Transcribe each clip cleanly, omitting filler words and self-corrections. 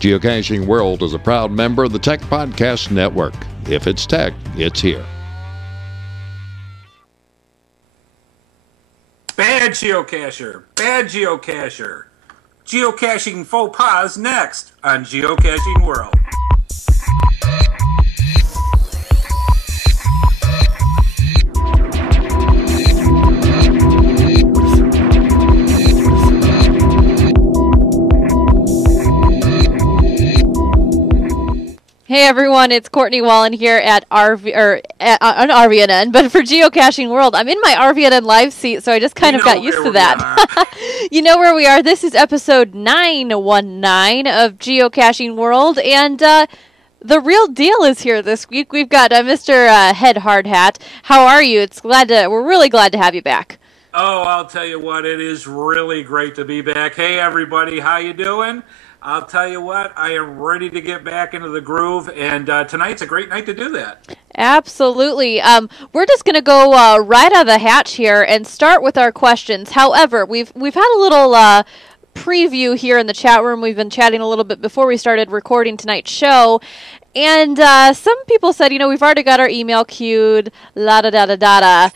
Geocaching World is a proud member of the Tech Podcast Network. If it's tech, it's here. Bad geocacher, bad geocacher. Geocaching faux pas next on Geocaching World. Hey everyone, it's Courtney Wallen here at on RVNN, but for Geocaching World, I'm in my RVNN live seat, so I just kind of got used to that. You know where we are. This is episode 919 of Geocaching World, and the real deal is here this week. We've got Mr. Head Hard Hat. How are you? We're really glad to have you back. Oh, I'll tell you what, it is really great to be back. Hey everybody, how you doing? I'll tell you what, I am ready to get back into the groove, and tonight's a great night to do that. Absolutely. We're just going to go right out of the hatch here and start with our questions. However, we've had a little preview here in the chat room. We've been chatting a little bit before we started recording tonight's show, and some people said, we've already got our email queued, la-da-da-da-da-da.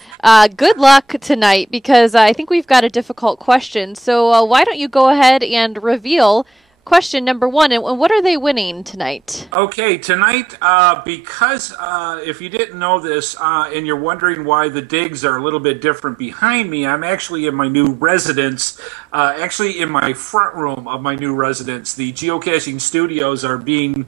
Good luck tonight, because I think we've got a difficult question. So why don't you go ahead and reveal question number one, and what are they winning tonight? Okay, tonight, because if you didn't know this, and you're wondering why the digs are a little bit different behind me, I'm actually in my new residence, actually in my front room of my new residence. The geocaching studios are being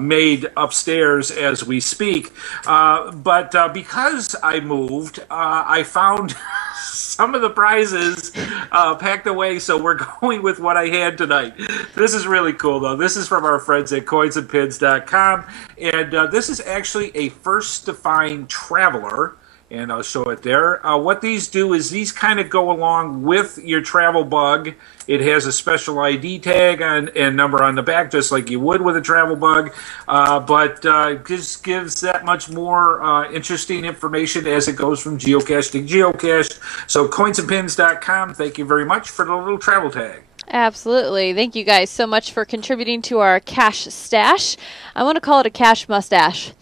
made upstairs as we speak, but because I moved, I found some of the prizes packed away, so we're going with what I had tonight. This is really cool, though. This is from our friends at coinsandpins.com, and this is actually a First to Find Traveler, and I'll show it there. What these do is these kind of go along with your travel bug. It has a special ID tag and number on the back, just like you would with a travel bug, but just gives that much more interesting information as it goes from geocache to geocache. So coinsandpins.com, thank you very much for the little travel tag. Absolutely. Thank you guys so much for contributing to our cash stash. I want to call it a cash mustache.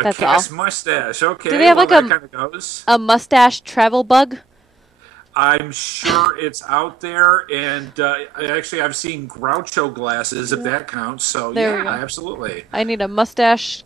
That's a cash mustache, okay. Do they have well, like that kind of goes. A mustache travel bug? I'm sure it's out there, and actually I've seen Groucho glasses, if that counts, so yeah, absolutely. I need a mustache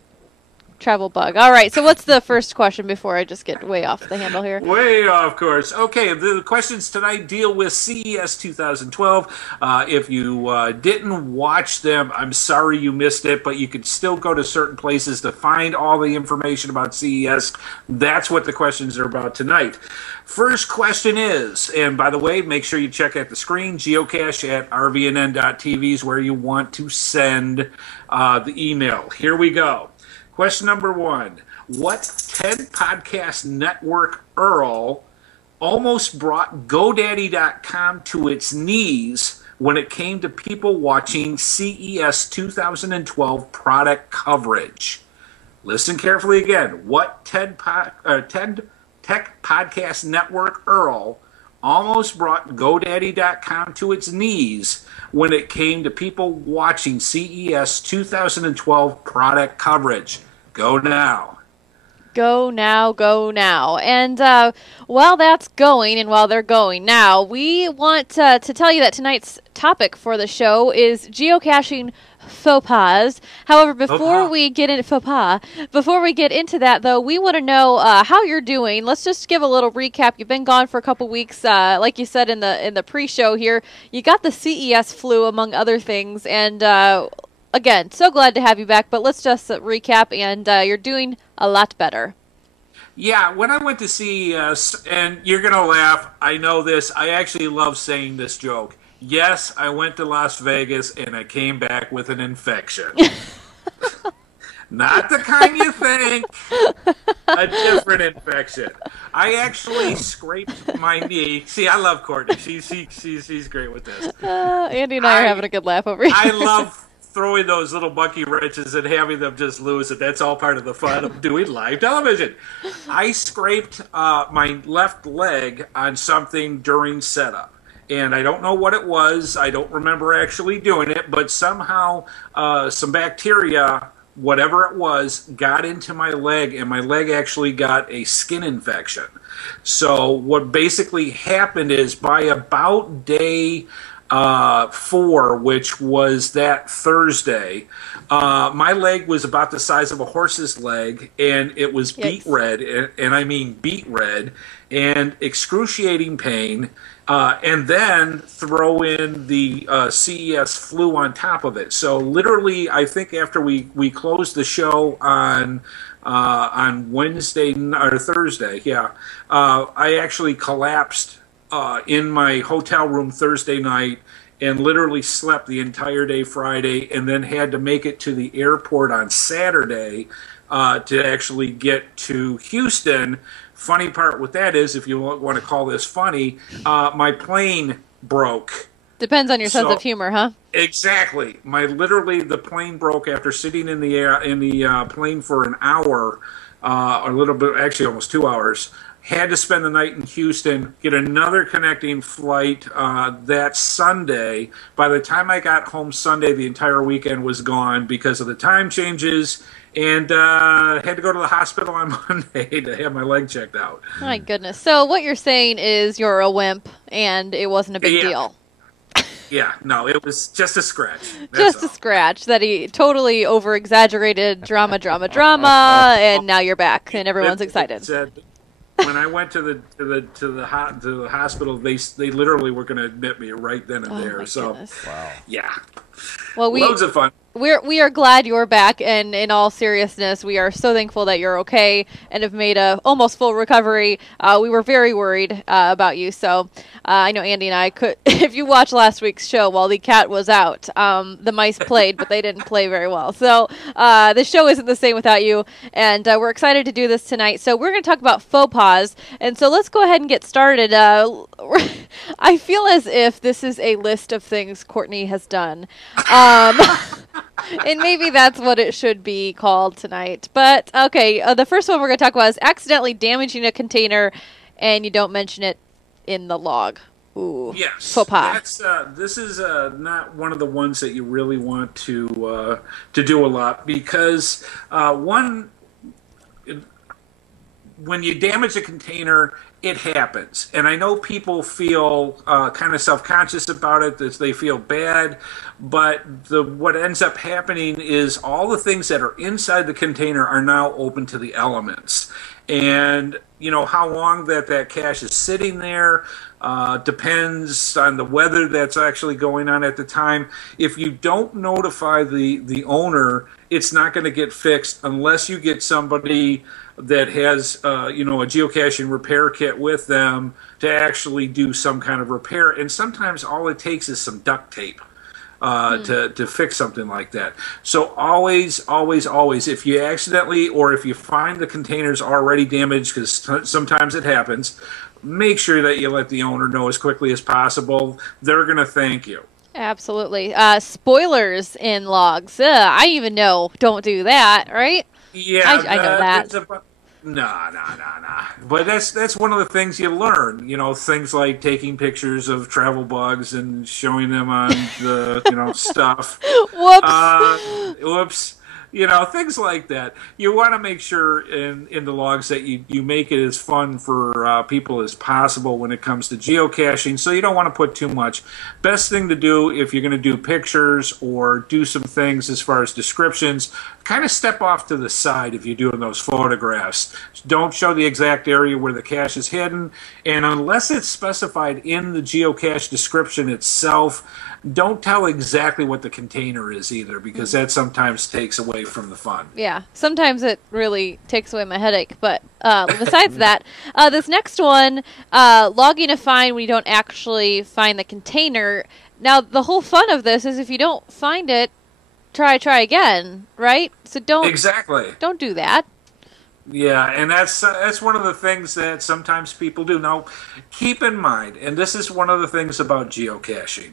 travel bug. All right, so what's the first question before I just get way off the handle here? Way off course. Okay, the questions tonight deal with CES 2012. If you didn't watch them, I'm sorry you missed it, but you could still go to certain places to find all the information about CES. That's what the questions are about tonight. First question is, and by the way, make sure you check out the screen, geocache at rvnn.tv is where you want to send the email. Here we go. Question number one, what 10 podcast network Earl almost brought GoDaddy.com to its knees when it came to people watching CES 2012 product coverage? Listen carefully again. What 10 Tech Podcast Network Earl almost brought GoDaddy.com to its knees when it came to people watching CES 2012 product coverage. Go now. Go now, go now. And while that's going, and while they're going now, we want to tell you that tonight's topic for the show is geocaching faux pas. However, before we get into that, though, we want to know how you're doing. Let's just give a little recap. You've been gone for a couple weeks, like you said in the pre-show here. You got the CES flu, among other things, and again, so glad to have you back. But let's just recap, and you're doing a lot better. Yeah, when I went to CES, and you're gonna laugh, I know this. I actually love saying this joke. Yes, I went to Las Vegas and I came back with an infection. Not the kind you think. A different infection. I actually scraped my knee. See, I love Courtney. She's great with this. Andy and I are having a good laugh over here. I love throwing those little monkey wrenches and having them just lose it. That's all part of the fun of doing live television. I scraped my left leg on something during setup. and I don't know what it was. I don't remember actually doing it, but somehow some bacteria, whatever it was, got into my leg, and my leg actually got a skin infection. So what basically happened is by about day 4, which was that Thursday, my leg was about the size of a horse's leg, and it was beet red, and I mean beet red, and excruciating pain. And then throw in the CES flu on top of it. So literally, I think after we closed the show on Wednesday or Thursday, I actually collapsed in my hotel room Thursday night and literally slept the entire day Friday, and then had to make it to the airport on Saturday to actually get to Houston. Funny part with that is, if you want to call this funny, my plane broke. Depends on your sense of humor, huh? Exactly. Literally, the plane broke after sitting in the plane for an hour, a little bit, actually almost 2 hours. Had to spend the night in Houston, get another connecting flight that Sunday. By the time I got home Sunday, the entire weekend was gone because of the time changes, and had to go to the hospital on Monday to have my leg checked out. My goodness. So what you're saying is you're a wimp, and it wasn't a big deal. Yeah, no, it was just a scratch. Just a scratch that he totally over-exaggerated, drama, and now you're back, and everyone's excited. When I went to the hospital, they literally were going to admit me right then and there. So, goodness. Wow. Yeah. Well, loads of fun. We are glad you're back, and in all seriousness, we are so thankful that you're okay and have made a almost full recovery. We were very worried about you, so I know Andy and I could. If you watched last week's show, while the cat was out, the mice played, but they didn't play very well. So the show isn't the same without you, and we're excited to do this tonight. So we're going to talk about faux pas, and so let's go ahead and get started. I feel as if this is a list of things Courtney has done. And maybe that's what it should be called tonight. But, okay, the first one we're going to talk about is accidentally damaging a container, and you don't mention it in the log. Ooh, yes, faux pas. This is not one of the ones that you really want to do a lot, because when you damage a container, it happens. And I know people feel kind of self-conscious about it, that they feel bad, but what ends up happening is all the things that are inside the container are now open to the elements. And, how long that cache is sitting there depends on the weather that's actually going on at the time. If you don't notify the owner, it's not going to get fixed unless you get somebody that has, a geocaching repair kit with them to actually do some kind of repair. And sometimes all it takes is some duct tape to fix something like that. So always, if you accidentally, or if you find the containers already damaged, because sometimes it happens, make sure that you let the owner know as quickly as possible. They're going to thank you. Absolutely. Spoilers in logs. I even know don't do that, right? Yeah, I know that. Nah. But that's one of the things you learn. Things like taking pictures of travel bugs and showing them on the stuff. Whoops. Whoops. Things like that. You want to make sure in the logs that you make it as fun for people as possible when it comes to geocaching, so you don't want to put too much. Best thing to do if you're going to do pictures or do some things as far as descriptions, kind of step off to the side if you're doing those photographs. Don't show the exact area where the cache is hidden, and unless it's specified in the geocache description itself, don't tell exactly what the container is either, because that sometimes takes away from the fun. Yeah, sometimes it really takes away my headache. But besides that, this next one, logging a find when you don't actually find the container. Now, the whole fun of this is if you don't find it, try again, right? So don't do that. Yeah, and that's one of the things that sometimes people do. Now, keep in mind, and this is one of the things about geocaching,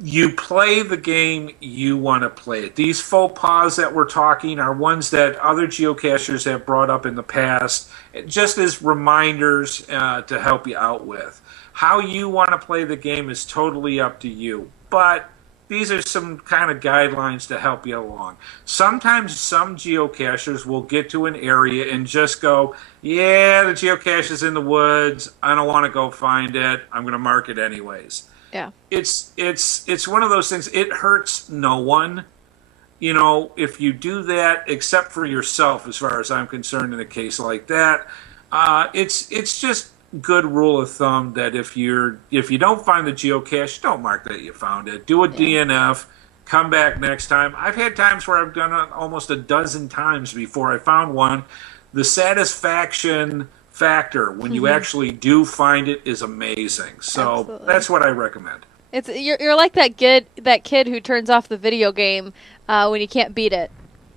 you play the game you want to play it. These faux pas that we're talking are ones that other geocachers have brought up in the past, just as reminders to help you out with. How you want to play the game is totally up to you. But these are some kind of guidelines to help you along. Sometimes some geocachers will get to an area and just go, yeah, the geocache is in the woods. I don't want to go find it. I'm going to mark it anyways. Yeah. It's one of those things. It hurts no one. You know, if you do that, except for yourself, as far as I'm concerned, in a case like that, it's just good rule of thumb that if you don't find the geocache, don't mark that you found it. Do a DNF. Come back next time. I've had times where I've done it almost a dozen times before I found one. The satisfaction factor when you actually do find it is amazing. So Absolutely. That's what I recommend. You're like that kid who turns off the video game when you can't beat it.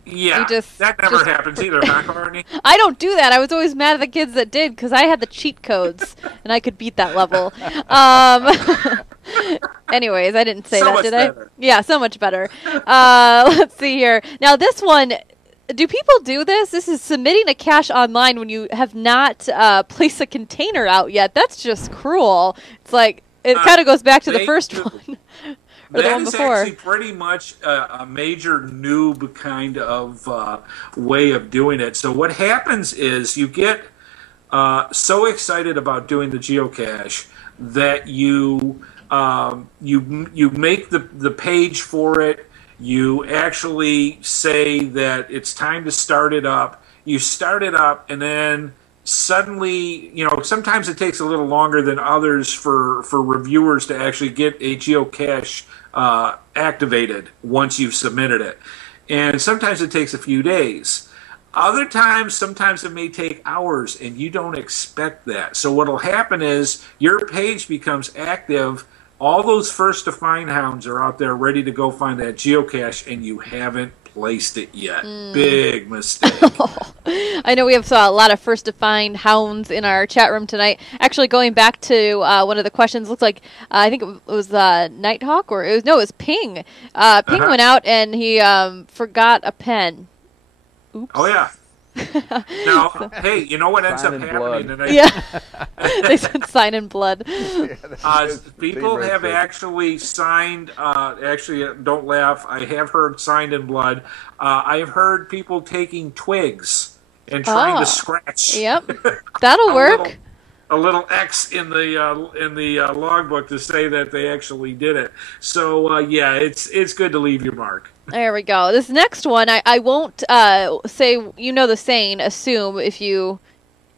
Yeah, that never happens either, huh, Courtney? I don't do that. I was always mad at the kids that did because I had the cheat codes and I could beat that level. Anyways, I didn't say So that, much did better. I? Yeah, so much better. Let's see here. Now, this one, do people do this? This is submitting a cache online when you have not placed a container out yet. That's just cruel. It's like, it kind of goes back to the first one. Or the one before. That is actually pretty much a major noob kind of way of doing it. So what happens is you get so excited about doing the geocache that you make the page for it. You actually say that it's time to start it up. You start it up, and then suddenly, you know, sometimes it takes a little longer than others for reviewers to actually get a geocache activated once you've submitted it. And sometimes it takes a few days. Other times, sometimes it may take hours, and you don't expect that. So what'll happen is your page becomes active. All those first to find hounds are out there ready to go find that geocache, and you haven't placed it yet. Big mistake. I know we have a lot of first to find hounds in our chat room tonight. Actually, going back to one of the questions, looks like I think it was Nighthawk, or it was Ping. Ping went out and he forgot a pen. Oops. Oh yeah. Now, hey, you know what ends up happening tonight? Yeah, they said sign in blood. People have actually signed. Actually, don't laugh. I have heard signed in blood. I have heard people taking twigs and trying to scratch. Yep, that'll work. A little X in the logbook to say that they actually did it. So yeah, it's good to leave your mark. There we go. This next one, I won't say, you know the saying, assume. If you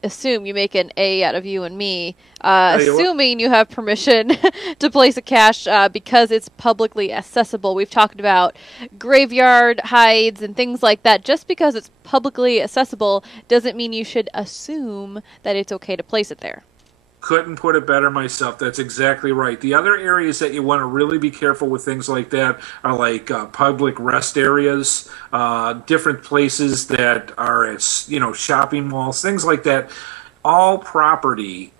assume, you make an A out of you and me. Assuming you have permission to place a cache because it's publicly accessible. We've talked about graveyard hides and things like that. Just because it's publicly accessible doesn't mean you should assume that it's okay to place it there. Couldn't put it better myself. That's exactly right. The other areas that you want to really be careful with things like that are like public rest areas, different places that are at, shopping malls, things like that. All property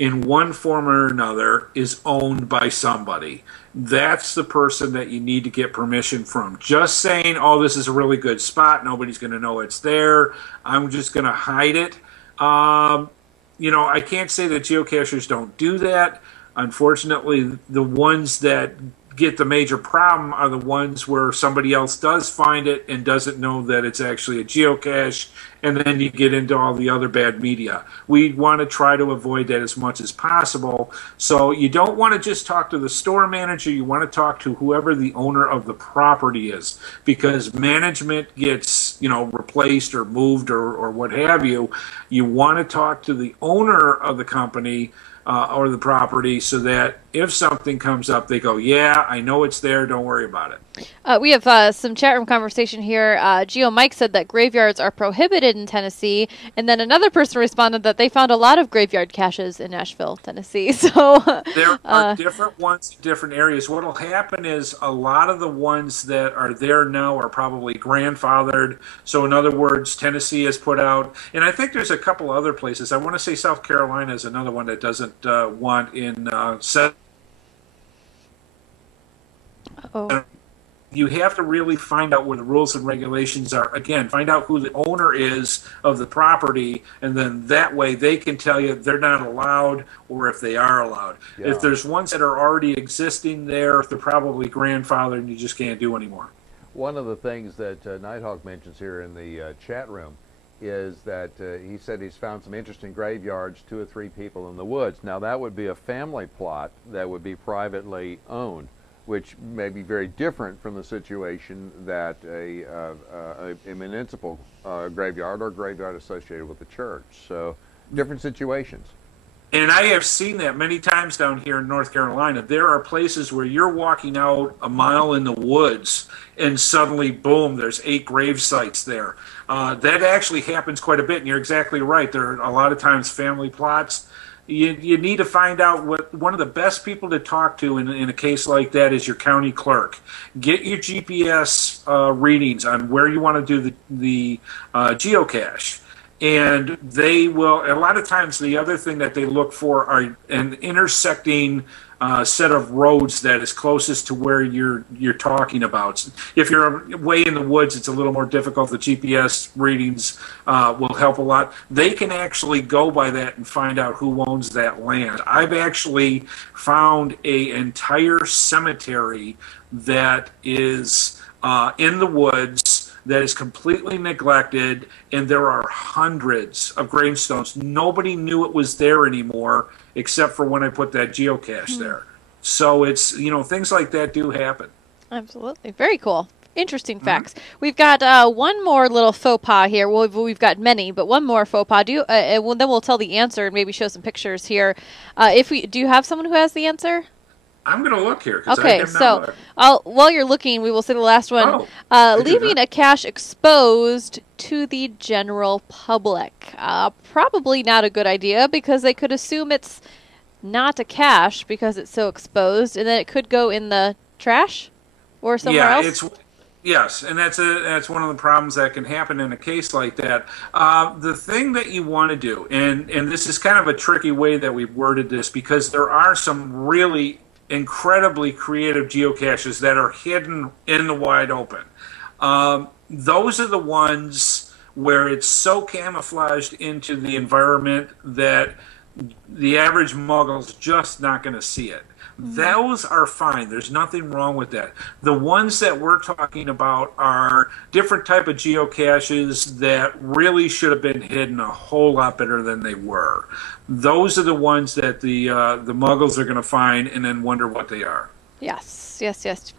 in one form or another is owned by somebody. That's the person that you need to get permission from. Just saying, oh, this is a really good spot, nobody's going to know it's there, I'm just going to hide it. I can't say that geocachers don't do that. Unfortunately, the ones that get the major problem are the ones where somebody else does find it and doesn't know that it's actually a geocache, and then you get into all the other bad media. We want to try to avoid that as much as possible. So you don't want to just talk to the store manager. You want to talk to whoever the owner of the property is, because management gets, replaced or moved or what have you. You want to talk to the owner of the company or the property, so that if something comes up, they go, yeah, I know it's there, don't worry about it. We have some chat room conversation here. Geo Mike said that graveyards are prohibited in Tennessee, and then another person responded that they found a lot of graveyard caches in Nashville, Tennessee. So there are different ones in different areas. What will happen is a lot of the ones that are there now are probably grandfathered. So in other words, Tennessee has put out, and I think there's a couple other places. I want to say South Carolina is another one that doesn't want in you have to really find out where the rules and regulations are. Again, find out who the owner is of the property, and then that way they can tell you they're not allowed or if they are allowed. Yeah. If there's ones that are already existing there, they're probably grandfathered and you just can't do anymore. One of the things that Nighthawk mentions here in the chat room is that he said he's found some interesting graveyards, 2 or 3 people in the woods. Now that would be a family plot that would be privately owned, which may be very different from the situation that a municipal graveyard or graveyard associated with the church. So different situations. And I have seen that many times down here in North Carolina. There are places where you're walking out a mile in the woods and suddenly, boom, there's 8 grave sites there. That actually happens quite a bit, and you're exactly right. There are a lot of times family plots. You need to find out what one of the best people to talk to in a case like that is your county clerk. Get your GPS readings on where you want to do the geocache. And they will, a lot of times, the other thing that they look for are an intersecting set of roads that is closest to where you're talking about. If you're way in the woods, it's a little more difficult. The GPS readings will help a lot. They can actually go by that and find out who owns that land. I've actually found an entire cemetery that is in the woods that is completely neglected, and there are hundreds of gravestones. Nobody knew it was there anymore, except for when I put that geocache there. So it's, things like that do happen. Absolutely. Very cool. Interesting facts. We've got one more little faux pas here. Well, we've got many, but one more faux pas. Then we'll tell the answer and maybe show some pictures here. Do you have someone who has the answer? I'm going to look here. Okay, so while you're looking, we will say the last one. Leaving a cache exposed to the general public. Probably not a good idea because they could assume it's not a cache because it's so exposed, and then it could go in the trash or somewhere else. Yes, and that's one of the problems that can happen in a case like that. The thing that you want to do, and this is kind of a tricky way that we've worded this because there are some really incredibly creative geocaches that are hidden in the wide open. Those are the ones where it's so camouflaged into the environment that the average muggle's just not going to see it. Those are fine. There's nothing wrong with that. The ones that we're talking about are different type of geocaches that really should have been hidden a whole lot better than they were. Those are the ones that the muggles are going to find and then wonder what they are. Yes.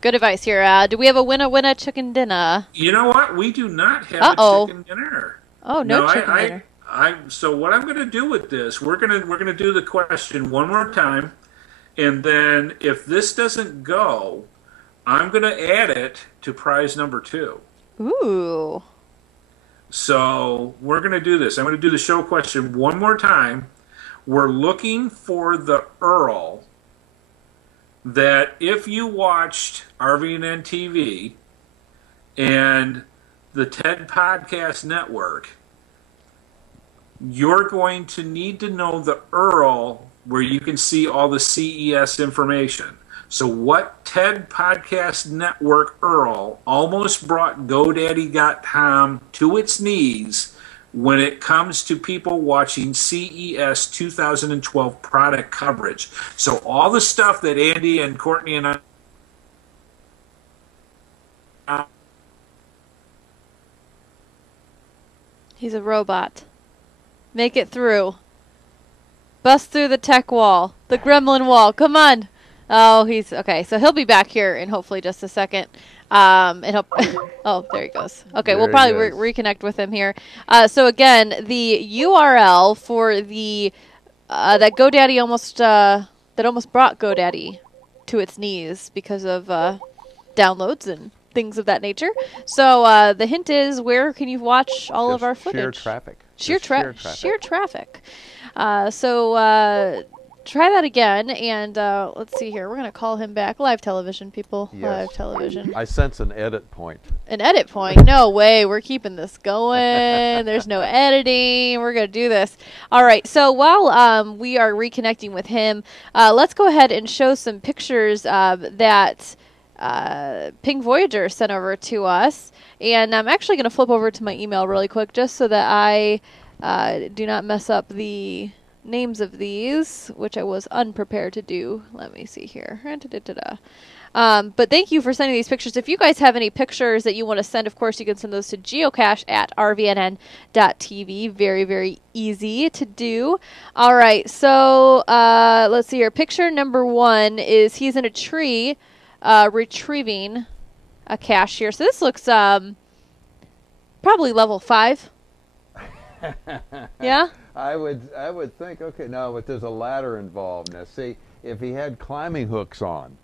Good advice here. Do we have a winner chicken dinner? You know what? We do not have a chicken dinner. Oh, no chicken dinner. So what I'm going to do with this, we're going to do the question one more time. And then if this doesn't go, I'm going to add it to prize number 2. Ooh. So we're going to do this. I'm going to do the show question one more time. We're looking for the Earl that if you watched RVN TV and the TED Podcast Network, you're going to need to know the Earl where you can see all the CES information. So what TED Podcast Network Earl almost brought GoDaddy.com to its knees when it comes to people watching CES 2012 product coverage. So all the stuff that Andy and Courtney and I... He's a robot. Make it through. Bust through the tech wall. The gremlin wall. Come on. Oh, he's... Okay, so he'll be back here in hopefully just a second. And he'll... Oh, there he goes. Okay, we'll probably reconnect with him here. So again, the URL for the... that GoDaddy almost... that almost brought GoDaddy to its knees because of downloads and things of that nature. So the hint is, where can you watch all of our footage? Sheer traffic. Sheer traffic. So try that again, and let's see here. We're going to call him back. Live television, people. Yes. Live television. I sense an edit point. An edit point? No way. We're keeping this going. There's no editing. We're going to do this. All right. So while we are reconnecting with him, let's go ahead and show some pictures that Pink Voyager sent over to us. And I'm actually going to flip over to my email really quick just so that I do not mess up the names of these, which I was unprepared to do. Let me see here. But thank you for sending these pictures. If you guys have any pictures that you want to send, of course, you can send those to geocache@rvnn.tv. Very, very easy to do. All right, so let's see here. Picture number 1 is he's in a tree retrieving a cache here. So this looks probably level 5. Yeah? I would think, okay, no, but there's a ladder involved. Now, see, if he had climbing hooks on,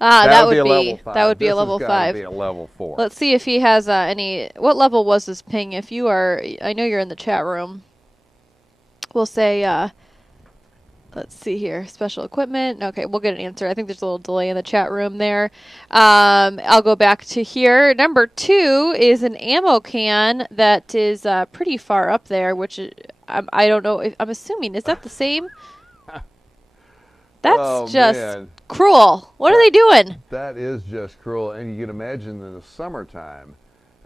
that would be a level 5. That would be a level This has 5. gotta be a level 4. Let's see if he has any. What level was this ping? If you are, I know you're in the chat room. We'll say, let's see here, special equipment. Okay, we'll get an answer. I think there's a little delay in the chat room there. I'll go back to here. Number 2 is an ammo can that is pretty far up there, which I don't know. I'm assuming, is that the same? That's just cruel. What are they doing? That is just cruel. And you can imagine in the summertime,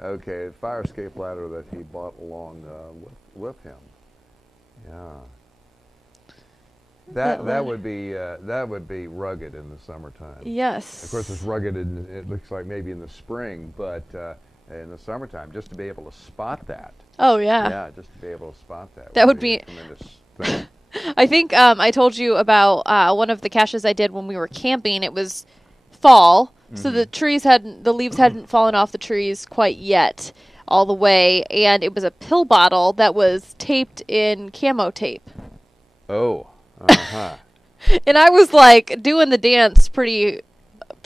okay, fire escape ladder that he brought along with him. Yeah. That would be rugged in the summertime. Yes. Of course, it's rugged. It looks like maybe in the spring, but in the summertime, just to be able to spot that. Oh yeah. Yeah, just to be able to spot that. That would be a tremendous thing. I think I told you about one of the caches I did when we were camping. It was fall, so the leaves hadn't fallen off the trees quite yet all the way, and it was a pill bottle that was taped in camo tape. Oh. Uh-huh. And I was like doing the dance pretty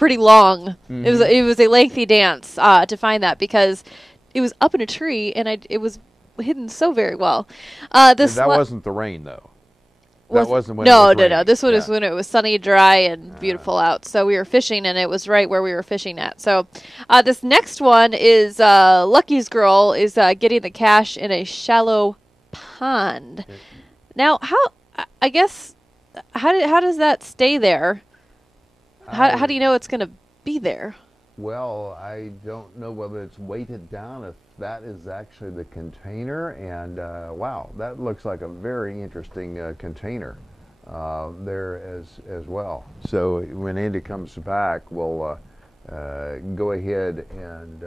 long. Mm-hmm. It was a lengthy dance to find that because it was up in a tree and it was hidden so very well. That wasn't the rain though. That wasn't when it was raining. No. This one is when it was sunny, dry, and beautiful out. So we were fishing, and it was right where we were fishing at. So this next one is Lucky's girl is getting the cache in a shallow pond. Now, how does that stay there? How do you know it's going to be there? Well, I don't know whether it's weighted down, if that is actually the container, and wow, that looks like a very interesting container there as well. So when Andy comes back, we'll go ahead and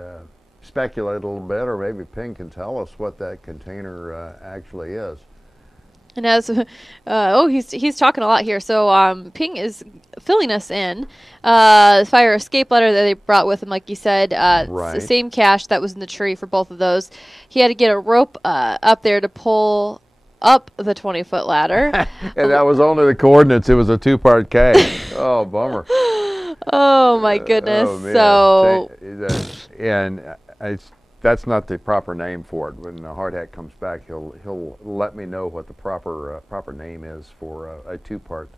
speculate a little bit, or maybe Ping can tell us what that container actually is. And as he's talking a lot here. So Ping is filling us in the fire escape ladder that they brought with him, like you said. Right. It's the same cache that was in the tree for both of those. He had to get a rope up there to pull up the 20-foot ladder. And that was only the coordinates. It was a 2-part cache. Oh, bummer. Oh my goodness. That's not the proper name for it. When Hardhack comes back, he'll let me know what the proper name is for a two-part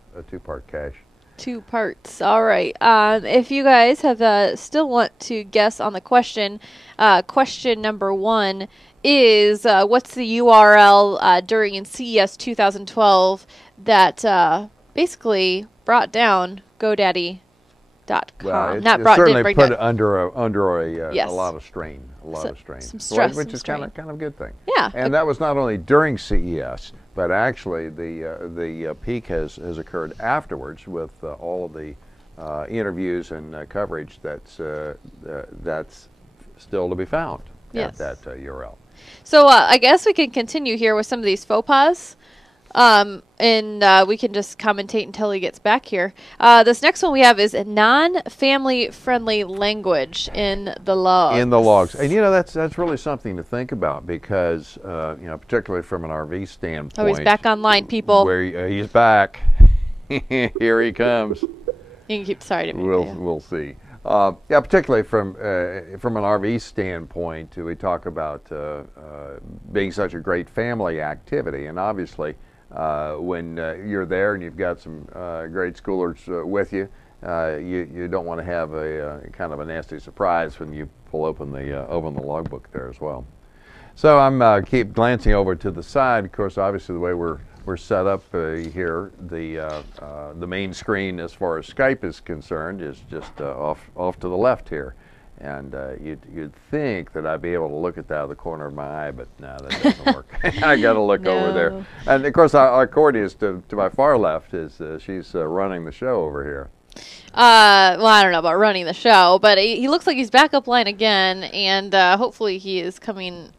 cache. 2 parts. All right. If you guys have still want to guess on the question, question number 1 is what's the URL during CES 2012 that basically brought down GoDaddy.com? Well, Not it brought, certainly didn't put bring it under a yes. lot of strain, some stress, which is kind of a good thing. Yeah, and that was not only during CES, but actually the peak has occurred afterwards with all of the interviews and coverage that's still to be found at that URL. So I guess we can continue here with some of these faux pas. And we can just commentate until he gets back here. This next one we have is a non-family friendly language in the logs. In the logs. And that's really something to think about because particularly from an RV standpoint. Oh, he's back online, people. Where he's back. Here he comes. You can keep We'll see. Particularly from an RV standpoint, we talk about being such a great family activity, and obviously when you're there and you've got some grade schoolers with you, you don't want to have a kind of a nasty surprise when you pull open the logbook there as well. So I'm keep glancing over to the side. Of course, obviously the way we're we're set up here. The main screen, as far as Skype is concerned, is just off to the left here. And you'd think that I'd be able to look at that out of the corner of my eye, but no, that doesn't work. I got to look over there. And of course, our accordion to my far left is she's running the show over here. Well, I don't know about running the show, but he looks like he's back up line again, and hopefully he is coming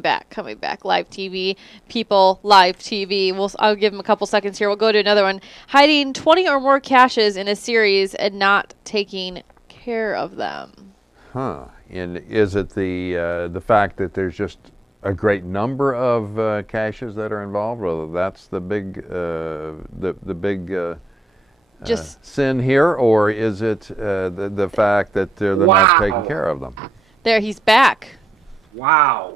back. Live TV, people, live TV. I'll give him a couple seconds here. We'll go to another one. Hiding 20 or more caches in a series and not taking care of them. Huh. And is it the fact that there's just a great number of caches that are involved, or that's the big sin here, or is it the fact that they're not taking care of them? There, he's back. Wow.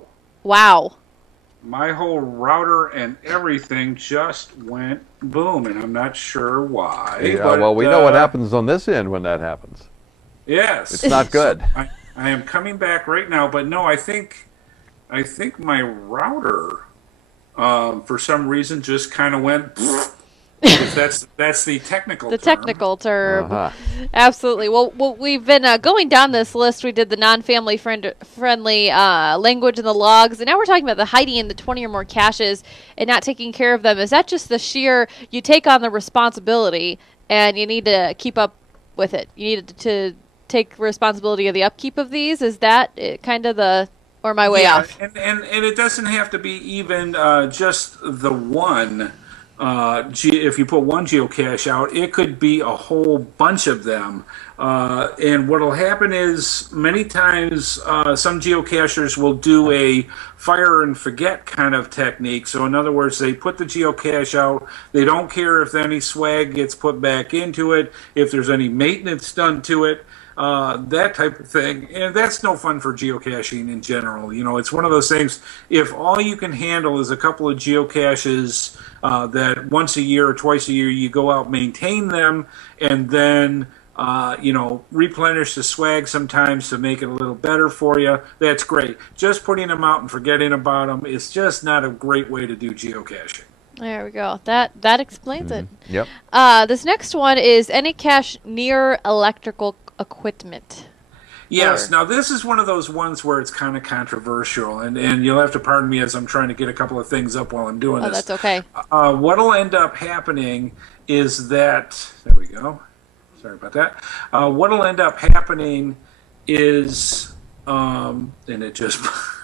My whole router and everything just went boom, and I'm not sure why. Yeah, but, well, we know what happens on this end when that happens. Yes. It's not good. So I am coming back right now, but no, I think my router, for some reason, just kind of went. If that's the technical term. Technical term. Absolutely. Well, we've been going down this list. We did the non-family friendly language in the logs, and now we're talking about the hiding in the 20 or more caches and not taking care of them. Is that just the sheer, you take on the responsibility and you need to keep up with it? You need to take responsibility of the upkeep of these? Is that kind of or am I way off? And it doesn't have to be even just the one. If you put one geocache out, it could be a whole bunch of them. And what will happen is many times some geocachers will do a fire and forget kind of technique. So in other words, they put the geocache out. They don't care if any swag gets put back into it, if there's any maintenance done to it. That type of thing, and that's no fun for geocaching in general. You know, it's one of those things, if all you can handle is a couple of geocaches that once a year or twice a year you go out, maintain them, and then replenish the swag sometimes to make it a little better for you, that's great. Just putting them out and forgetting about them is just not a great way to do geocaching. There we go. That explains it. Yep. This next one is any cache near electrical equipment. Yes. Now, this is one of those ones where it's kind of controversial, and you'll have to pardon me as I'm trying to get a couple of things up while I'm doing this. That's okay. What'll end up happening is that... There we go. Sorry about that. What'll end up happening is... and it just...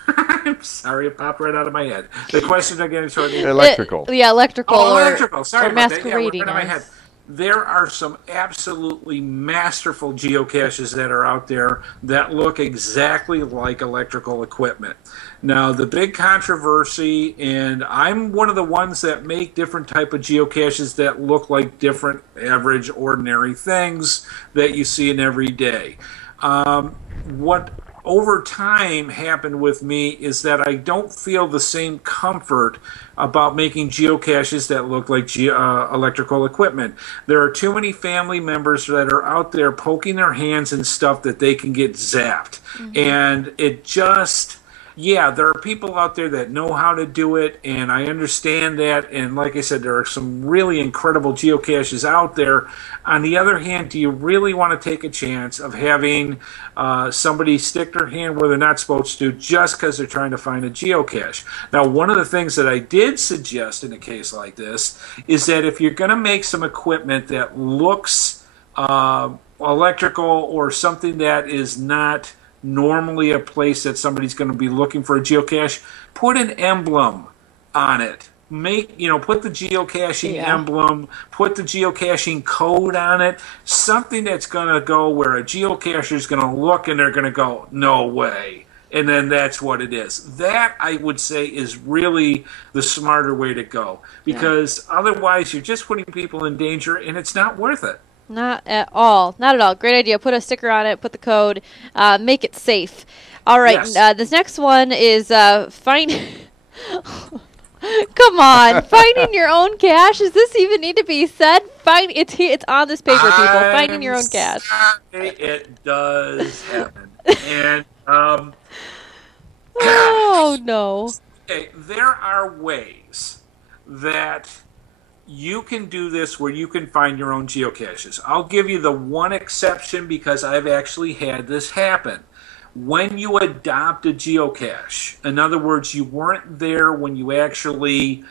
I'm sorry, it popped right out of my head. The question again... Electrical. Electrical. Electrical. Sorry or about that. Yeah, masquerading right out of my head. There are some absolutely masterful geocaches that are out there that look exactly like electrical equipment. Now, the big controversy, and I'm one of the ones that make different type of geocaches that look like different average, ordinary things that you see in every day. What over time happened with me is that I don't feel the same comfort about making geocaches that look like electrical equipment. There are too many family members that are out there poking their hands in stuff that they can get zapped. And it just... Yeah, there are people out there that know how to do it, and I understand that. And like I said, there are some really incredible geocaches out there. On the other hand, do you really want to take a chance of having somebody stick their hand where they're not supposed to just because they're trying to find a geocache? Now, one of the things that I did suggest in a case like this is that if you're going to make some equipment that looks electrical or something that is not normally a place that somebody's going to be looking for a geocache, put an emblem on it. Put the geocaching emblem, put the geocaching code on it, something that's going to go where a geocacher is going to look and they're going to go, no way. And then that's what it is. That, I would say, is really the smarter way to go. Because otherwise you're just putting people in danger and it's not worth it. Not at all. Not at all. Great idea. Put a sticker on it. Put the code. Make it safe. All right. Yes. This next one is find. Come on, finding your own cache. Does this even need to be said? It's on this paper, people. Finding your own cache. It does happen. And oh no. Okay, there are ways that you can do this where you can find your own geocaches. I'll give you the one exception because I've actually had this happen. When you adopt a geocache, in other words, you weren't there when you actually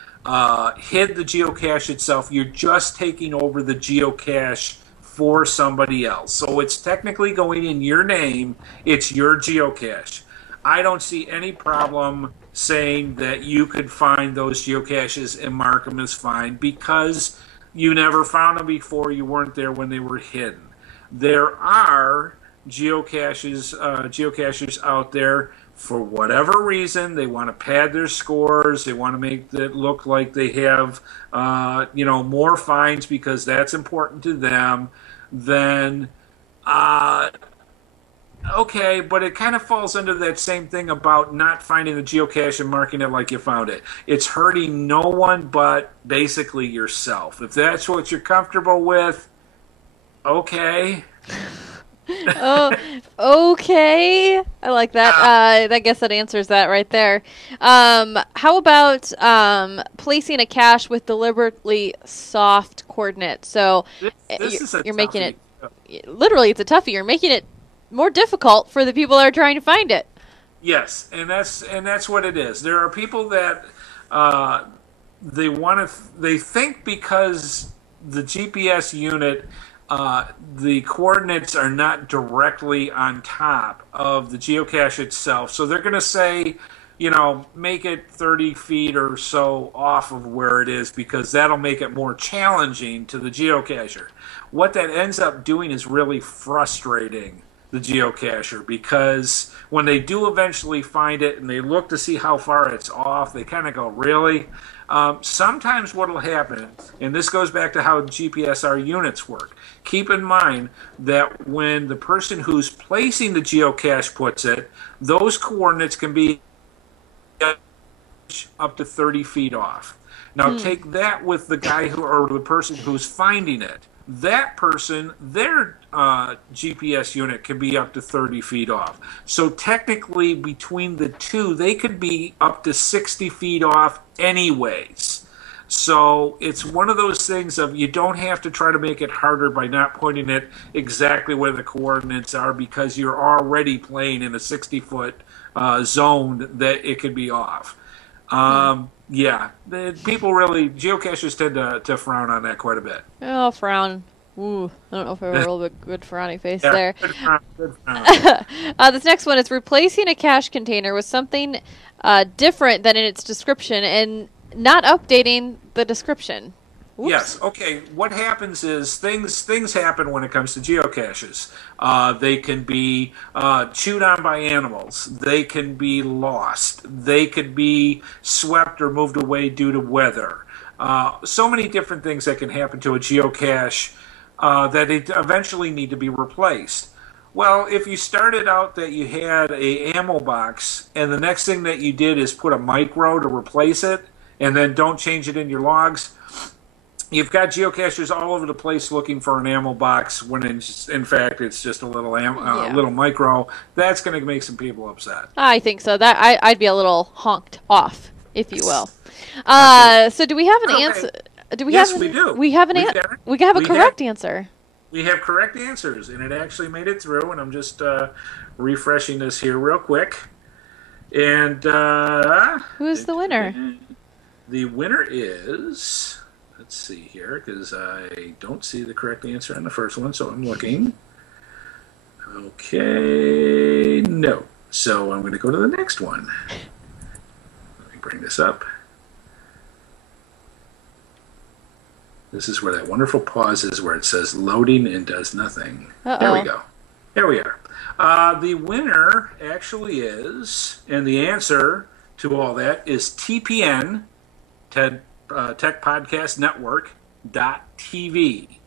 hid the geocache itself, you're just taking over the geocache for somebody else. So it's technically going in your name, it's your geocache. I don't see any problem saying that you could find those geocaches and mark them as fine because you never found them before, you weren't there when they were hidden. There are geocaches out there for whatever reason. They want to pad their scores, they want to make it look like they have more finds because that's important to them. Then okay, but it kind of falls under that same thing about not finding the geocache and marking it like you found it. It's hurting no one but basically yourself. If that's what you're comfortable with, okay. Oh, okay. I like that. I guess that answers that right there. How about placing a cache with deliberately soft coordinates? So you're making it, literally, it's a toughie. They making it more difficult for the people that are trying to find it. Yes, and that's what it is. There are people that they think because the GPS unit, the coordinates are not directly on top of the geocache itself, so they're going to say, make it 30 feet or so off of where it is because that'll make it more challenging to the geocacher. What that ends up doing is really frustrating the geocacher, because when they do eventually find it and they look to see how far it's off, they kind of go, really? Sometimes what will happen, and this goes back to how GPSR units work, keep in mind that when the person who's placing the geocache puts it, those coordinates can be up to 30 feet off. Now take that with the guy or the person who's finding it. That person, their GPS unit can be up to 30 feet off. So technically, between the two, they could be up to 60 feet off anyways. So it's one of those things of you don't have to try to make it harder by not pointing it exactly where the coordinates are because you're already playing in a 60-foot zone that it could be off. Yeah, people really, geocachers tend to frown on that quite a bit. Oh, frown. Ooh, I don't know if I have a real good frowny face Yeah, there. good frown. This next one is replacing a cache container with something different than in its description and not updating the description. Oops. Yes. Okay. What happens is things happen when it comes to geocaches. They can be chewed on by animals. They can be lost. They could be swept or moved away due to weather. So many different things that can happen to a geocache that they eventually need to be replaced. Well, if you started out that you had a ammo box and the next thing that you did is put a micro to replace it and then don't change it in your logs, you've got geocachers all over the place looking for an ammo box when in fact it's just a little little micro. That's going to make some people upset. I think so. That I'd be a little honked off, if you will. So do we have an answer? Yes, we do. We have a correct answer. We have correct answers, and it actually made it through. And I'm just refreshing this here real quick. And who's the winner? The winner is. Let's see here, because I don't see the correct answer on the first one, so I'm looking. Okay, no. So I'm going to go to the next one. Let me bring this up. This is where that wonderful pause is where it says loading and does nothing. Uh-oh. There we go. There we are. The winner actually is, and the answer to all that is TPN, Tech Podcast Network .tv,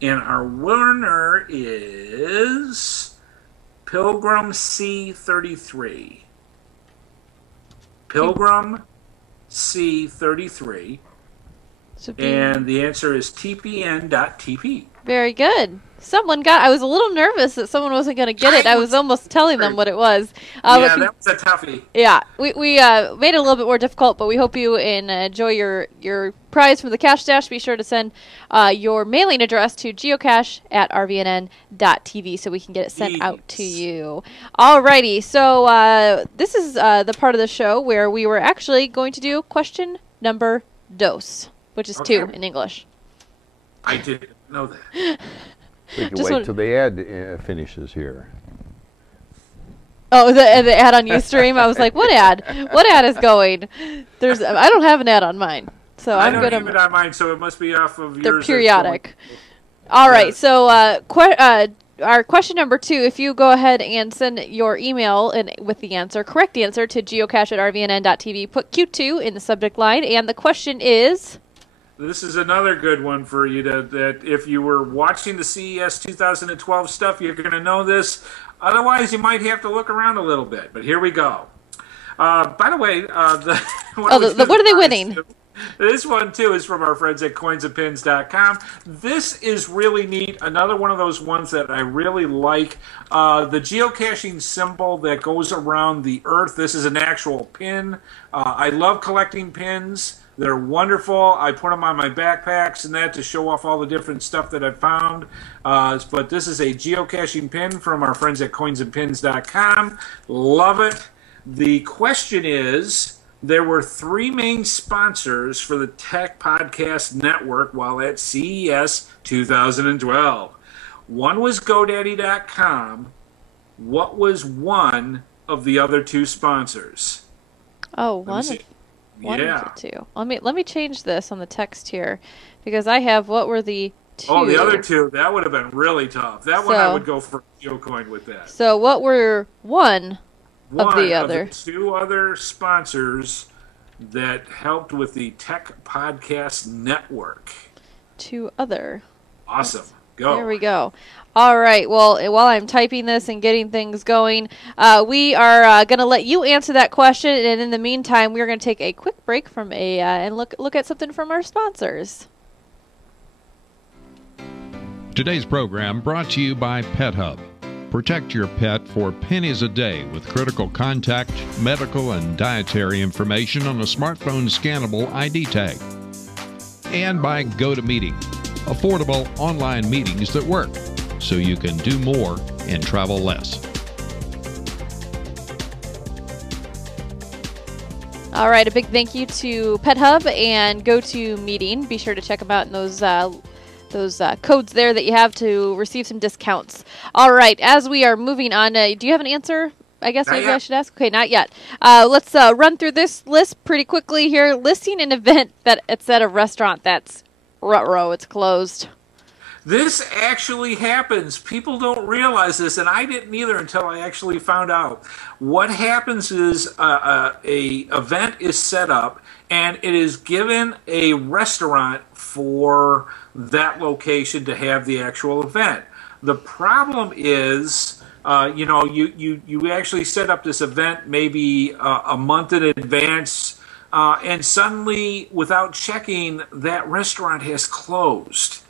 and our winner is Pilgrim C33. Pilgrim C33. And the answer is tpn.tp. Very good. I was a little nervous that someone wasn't going to get it. I was almost telling them what it was. That was a toughie. Yeah, we made it a little bit more difficult, but we hope you enjoy your prize from the Cache Stash. Be sure to send your mailing address to geocache@rvnn.tv so we can get it sent out to you. Alrighty, so this is the part of the show where we were actually going to do question number dos, which is 2 in English. I didn't know that. We can wait till the ad finishes here. Oh, the ad on Ustream. I was like, what ad? What ad is going? I don't have an ad on mine, so I don't have it on mine, so it must be off of yours. They're periodic. All right, so our question number 2. If you go ahead and send your email with the correct answer to geocache@rvnn.tv, put Q2 in the subject line, and the question is. This is another good one for you that if you were watching the CES 2012 stuff, you're going to know this. Otherwise, you might have to look around a little bit. But here we go. By the way, what are they winning? This one, too, is from our friends at coinsandpins.com. This is really neat. Another one of those ones that I really like. The geocaching symbol that goes around the Earth. This is an actual pin. I love collecting pins. They're wonderful. I put them on my backpacks and that to show off all the different stuff that I've found. But this is a geocaching pin from our friends at coinsandpins.com. Love it. The question is, there were 3 main sponsors for the Tech Podcast Network while at CES 2012. One was GoDaddy.com. What was one of the other 2 sponsors? Oh, one of the 2. Let me change this on the text here, because I have what were the 2. Oh, the other 2. That would have been really tough. That one I would go for GeoCoin with that. So what were one of the other? Of the 2 other sponsors that helped with the Tech Podcast Network. 2 other. Awesome. Go. There we go. All right. Well, while I'm typing this and getting things going, we are going to let you answer that question, and in the meantime, we're going to take a quick break from and look at something from our sponsors. Today's program brought to you by Pet Hub. Protect your pet for pennies a day with critical contact, medical, and dietary information on a smartphone scannable ID tag. And by GoToMeeting, affordable online meetings that work, so you can do more and travel less. All right, a big thank you to Pet Hub and GoToMeeting. Be sure to check them out in those codes there that you have to receive some discounts. All right, as we are moving on, do you have an answer? I guess maybe I should ask. Okay, not yet. Let's run through this list pretty quickly here. Listing an event that it's at a restaurant that's ruh-roh, it's closed. This actually happens. People don't realize this, and I didn't either until I actually found out. What happens is a event is set up, and it is given a restaurant for that location to have the actual event. The problem is, you actually set up this event maybe a month in advance, and suddenly, without checking, that restaurant has closed.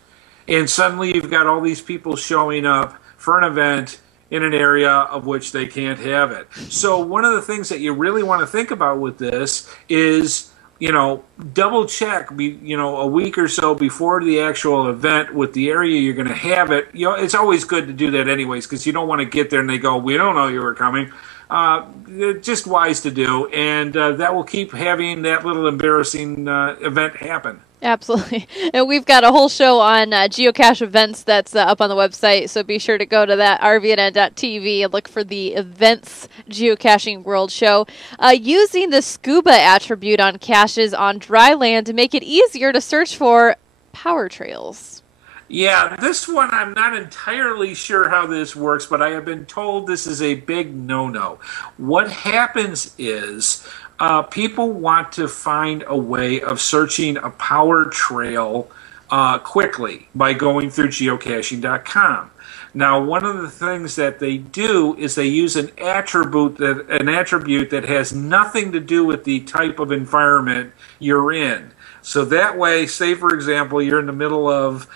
And suddenly you've got all these people showing up for an event in an area of which they can't have it. So one of the things that you really want to think about with this is, double check, a week or so before the actual event with the area you're going to have it. It's always good to do that anyways, because you don't want to get there and they go, we don't know you were coming. Just wise to do, and that will keep having that little embarrassing event happen. Absolutely. And we've got a whole show on geocache events that's up on the website, so be sure to go to that rvnn.tv and look for the Events Geocaching World show. Using the Scuba attribute on caches on dry land to make it easier to search for power trails. Yeah, this one I'm not entirely sure how this works, but I have been told this is a big no-no. What happens is people want to find a way of searching a power trail quickly by going through geocaching.com. Now, one of the things that they do is they use an attribute that has nothing to do with the type of environment you're in. So that way, say for example, you're in the middle of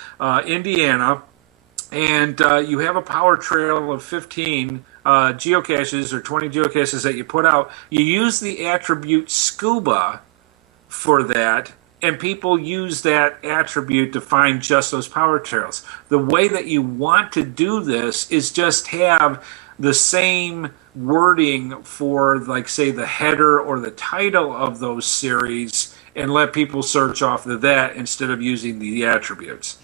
Indiana, and you have a power trail of 15 geocaches or 20 geocaches that you put out. You use the attribute Scuba for that, and people use that attribute to find just those power trails. The way that you want to do this is just have the same wording for, like, say, the header or the title of those series, and let people search off of that instead of using the attributes.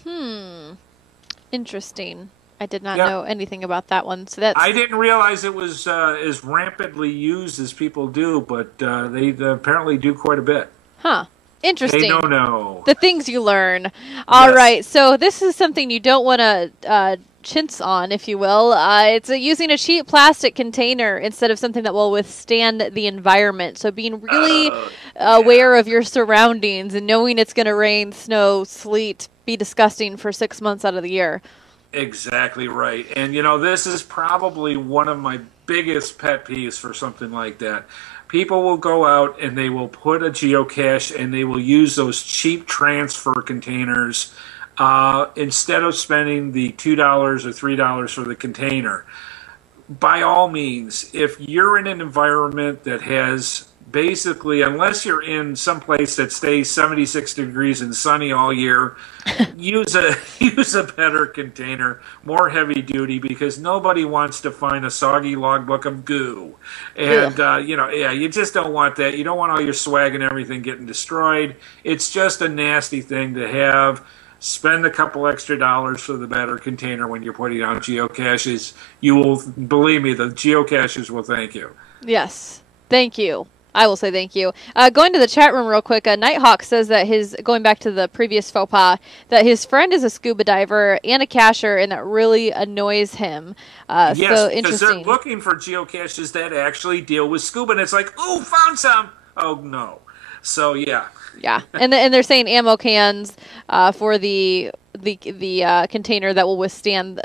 Interesting. I did not know anything about that one. So that's... I didn't realize it was as rampantly used as people do, but they apparently do quite a bit. Huh. Interesting. They don't know. The things you learn. All right. So this is something you don't want to chintz on, if you will. It's using a cheap plastic container instead of something that will withstand the environment. So being really aware of your surroundings and knowing it's going to rain, snow, sleet, be disgusting for 6 months out of the year. Exactly right. And, you know, this is probably one of my biggest pet peeves for something like that. People will go out and they will put a geocache and they will use those cheap transfer containers instead of spending the $2 or $3 for the container. By all means, if you're in an environment that has basically, unless you're in some place that stays 76 degrees and sunny all year, use a better container, more heavy duty, because nobody wants to find a soggy logbook of goo. And, you just don't want that. You don't want all your swag and everything getting destroyed. It's just a nasty thing to have. Spend a couple extra dollars for the better container when you're putting out geocaches. You will, believe me, the geocaches will thank you. Yes. Thank you. I will say thank you. Going to the chat room real quick, Nighthawk says that going back to the previous faux pas, that his friend is a scuba diver and a cacher, and that really annoys him. Yes, so because interesting. they're looking for geocaches that actually deal with scuba, and it's like, oh, found some. Oh, no. So, yeah. Yeah, and they're saying ammo cans for the container that will withstand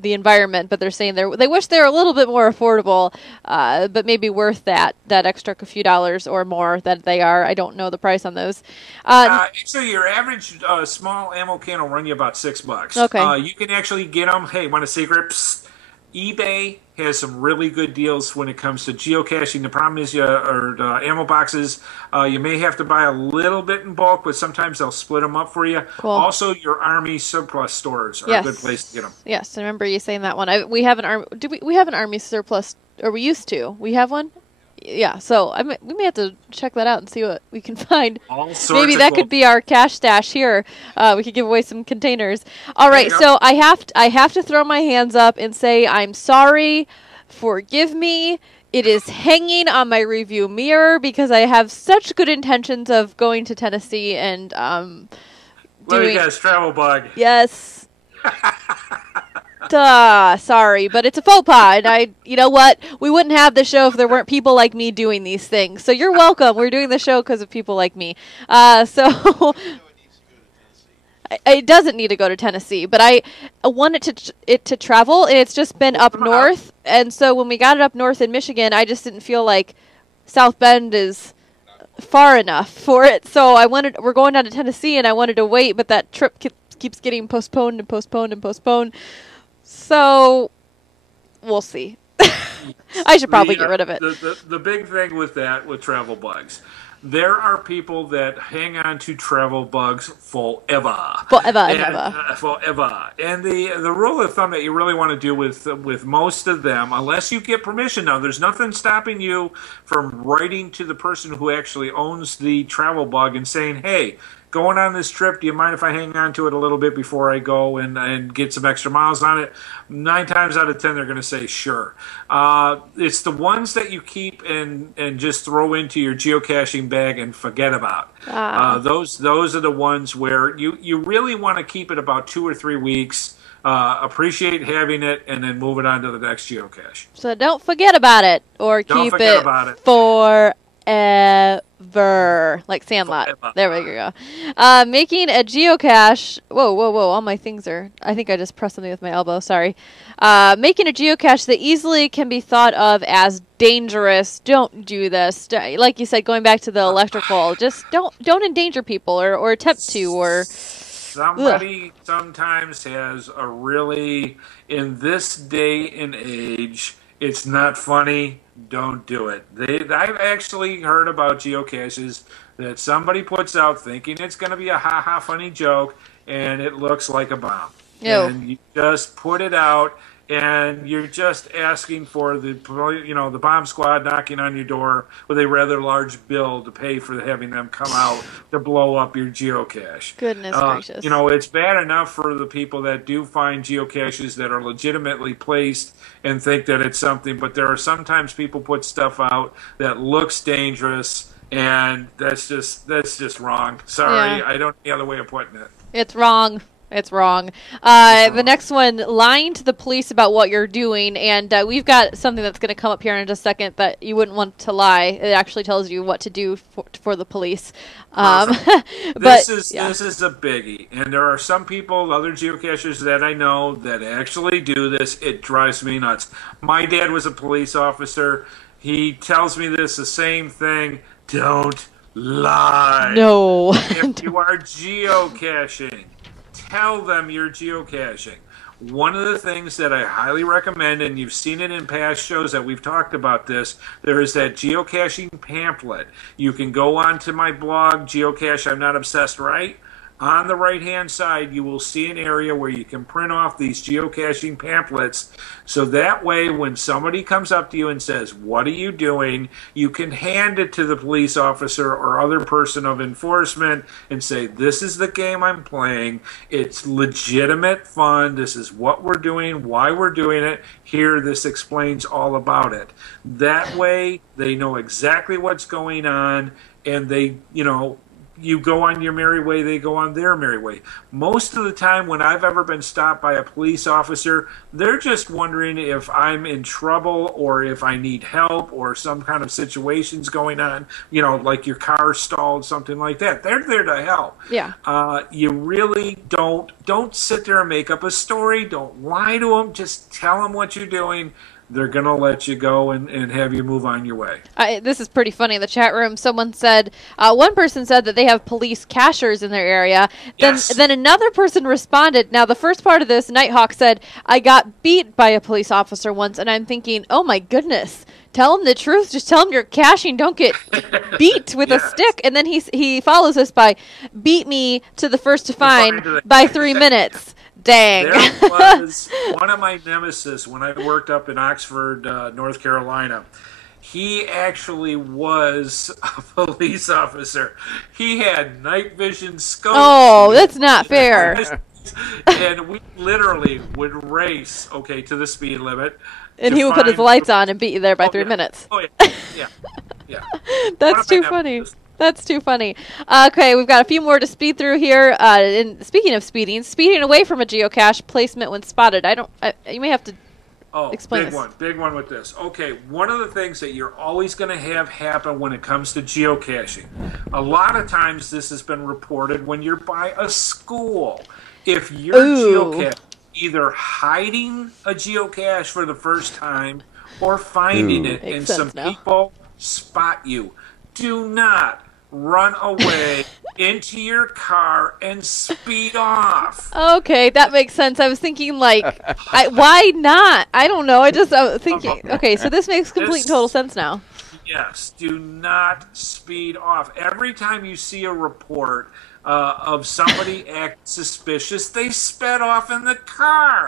the environment, but they're saying they wish they're a little bit more affordable, but maybe worth that extra few dollars or more that they are. I don't know the price on those. Actually, your average small ammo can will run you about $6. Okay. You can actually get them. Hey, want a secret? Psst. eBay has some really good deals when it comes to geocaching. The problem is, ammo boxes, you may have to buy a little bit in bulk, but sometimes they'll split them up for you. Cool. Also, your Army surplus stores are a good place to get them. Yes, I remember you saying that one. We have an Army. We have an Army surplus, or we used to. We have one. Yeah, so we may have to check that out and see what we can find. Maybe that could be our cash stash here. We could give away some containers. All right, so I have to throw my hands up and say I'm sorry. Forgive me. It is hanging on my review mirror because I have such good intentions of going to Tennessee and doing. You guys, travel bug. Yes. Sorry, but it's a faux pas, and you know what? We wouldn't have the show if there weren't people like me doing these things. So you're welcome. We're doing the show because of people like me. So it doesn't need to go to Tennessee, but I want it to travel, and it's just been up north. And so when we got it up north in Michigan, I just didn't feel like South Bend is far enough for it. So we're going down to Tennessee, and I wanted to wait, but that trip keeps getting postponed and postponed and postponed. So, we'll see. I should probably get rid of it. The big thing with travel bugs, there are people that hang on to travel bugs forever. Forever. And the rule of thumb that you really want to do with most of them, unless you get permission now, there's nothing stopping you from writing to the person who actually owns the travel bug and saying, hey, going on this trip, do you mind if I hang on to it a little bit before I go and get some extra miles on it? 9 times out of 10, they're going to say sure. It's the ones that you keep and just throw into your geocaching bag and forget about. Those are the ones where you really want to keep it about 2 or 3 weeks, appreciate having it, and then move it on to the next geocache. So don't forget about it, or keep it forever. Like Sandlot. There we go. Making a geocache. Whoa. All my things are. I think I just pressed something with my elbow. Sorry. Making a geocache that easily can be thought of as dangerous. Don't do this. Like you said, going back to the electrical, just don't endanger people or attempt to. Or somebody sometimes has a really, in this day and age, it's not funny. Don't do it. I've actually heard about geocaches that somebody puts out thinking it's going to be a ha-ha funny joke, and it looks like a bomb. Ew. And you just put it out, and you're just asking for the bomb squad knocking on your door with a rather large bill to pay for having them come out to blow up your geocache. Goodness gracious. It's bad enough for the people that do find geocaches that are legitimately placed and think that it's something, but there are sometimes people put stuff out that looks dangerous, and that's just wrong. Sorry, Yeah. I don't know the other way of putting it. It's wrong. It's wrong. The next one, lying to the police about what you're doing, and we've got something that's going to come up here in just a second that you wouldn't want to lie. It actually tells you what to do for the police. This is a biggie, and there are some people, other geocachers that I know that actually do this. It drives me nuts. My dad was a police officer. He tells me the same thing. Don't lie. No. If you are geocaching, tell them you're geocaching. One of the things that I highly recommend, and you've seen it in past shows that we've talked about this, there is that geocaching pamphlet. You can go onto my blog, Geocache I'm Not Obsessed, right? On the right-hand side, you will see an area where you can print off these geocaching pamphlets. So that way, when somebody comes up to you and says, "What are you doing?" you can hand it to the police officer or other person of enforcement and say, "This is the game I'm playing. It's legitimate fun. This is what we're doing, why we're doing it. Here, this explains all about it." That way, they know exactly what's going on, and they, you go on your merry way, they go on their merry way. Most of the time when I've ever been stopped by a police officer, they're just wondering if I'm in trouble or if I need help or some kind of situation's going on, like your car stalled, something like that. They're there to help. Yeah. You really don't sit there and make up a story. Don't lie to them. Just tell them what you're doing. They're going to let you go and have you move on your way. This is pretty funny. In the chat room, someone said, one person said that they have police cachers in their area. Then another person responded. Now, the first part of this, Nighthawk said, "I got beat by a police officer once," and I'm thinking, oh my goodness. Tell him the truth. Just tell him you're caching. Don't get beat with a stick. And then he follows this by, "Beat me to the first to find by 3 minutes." Dang. There was one of my nemesis when I worked up in Oxford, North Carolina. He actually was a police officer. He had night vision scopes. Oh, that's not fair. And we literally would race, to the speed limit. And he would put his lights on and beat you there by 3 minutes. Oh, yeah. That's too funny. That's too funny. Okay, we've got a few more to speed through here. And speaking of speeding away from a geocache, placement when spotted. You may have to explain this. Big one with this. Okay, one of the things that you're always going to have happen when it comes to geocaching, a lot of times this has been reported when you're by a school. If you're geocaching, either hiding a geocache for the first time or finding it, and some people spot you, do not run away into your car and speed off. Okay, that makes sense. I was thinking, why not? I don't know. I was thinking, okay, so this makes complete total sense now. Yes, do not speed off. Every time you see a report of somebody act suspicious, they sped off in the car.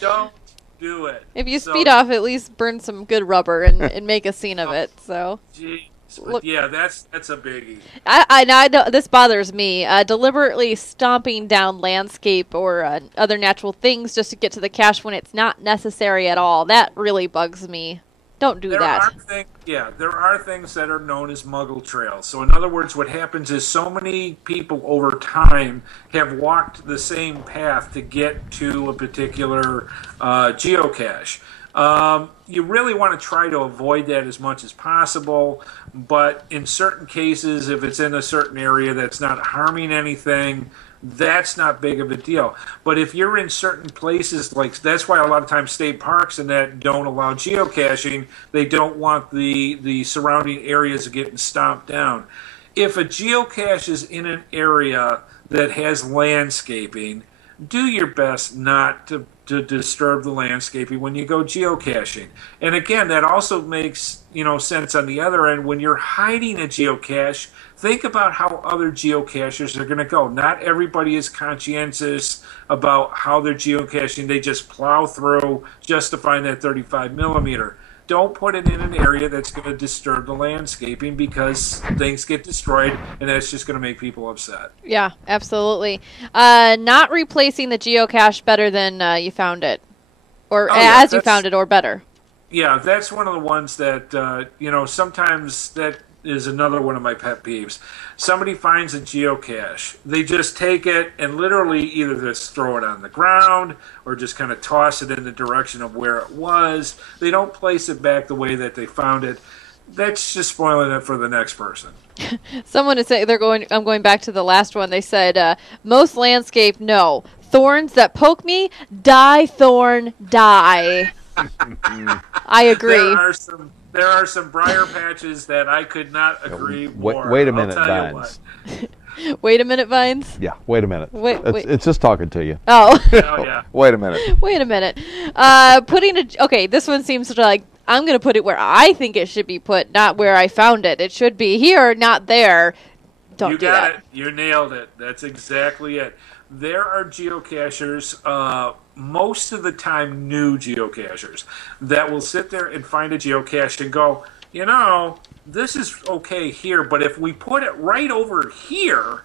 Don't do it. If you speed off, at least burn some good rubber and make a scene of it. So, yeah, that's a biggie. I know this bothers me. Deliberately stomping down landscape or other natural things just to get to the cache when it's not necessary at all. That really bugs me. Don't do that. There are things that are known as muggle trails. So in other words, what happens is so many people over time have walked the same path to get to a particular geocache. You really want to try to avoid that as much as possible, but in certain cases, if it's in a certain area that's not harming anything, that's not big of a deal. But if you're in certain places, like that's why a lot of times state parks and that don't allow geocaching. They don't want the surrounding areas getting stomped down. If a geocache is in an area that has landscaping, do your best not to disturb the landscaping when you go geocaching. And again, that also makes sense on the other end. When you're hiding a geocache, think about how other geocachers are going to go. Not everybody is conscientious about how they're geocaching. They just plow through just to find that 35 millimeter. Don't put it in an area that's going to disturb the landscaping, because things get destroyed, and that's just going to make people upset. Yeah, absolutely. Not replacing the geocache better than you found it, or as you found it, or better. Yeah, that's one of the ones that, sometimes that is another one of my pet peeves. Somebody finds a geocache. They just take it and literally either just throw it on the ground or just kind of toss it in the direction of where it was. They don't place it back the way that they found it. That's just spoiling it for the next person. Someone is saying I'm going back to the last one. They said most landscape, no. Thorns that poke me, die thorn, die. I agree. There are some briar patches that I could not agree more. Wait a minute, Vines. Wait a minute, Vines? Yeah, wait a minute. Wait. It's just talking to you. Oh. Oh, yeah. Wait a minute. Wait a minute. Okay, this one seems like I'm going to put it where I think it should be put, not where I found it. It should be here, not there. Don't do that. You got it. You nailed it. That's exactly it. There are geocachers, most of the time new geocachers, that will sit there and find a geocache and go, this is okay here, but if we put it right over here,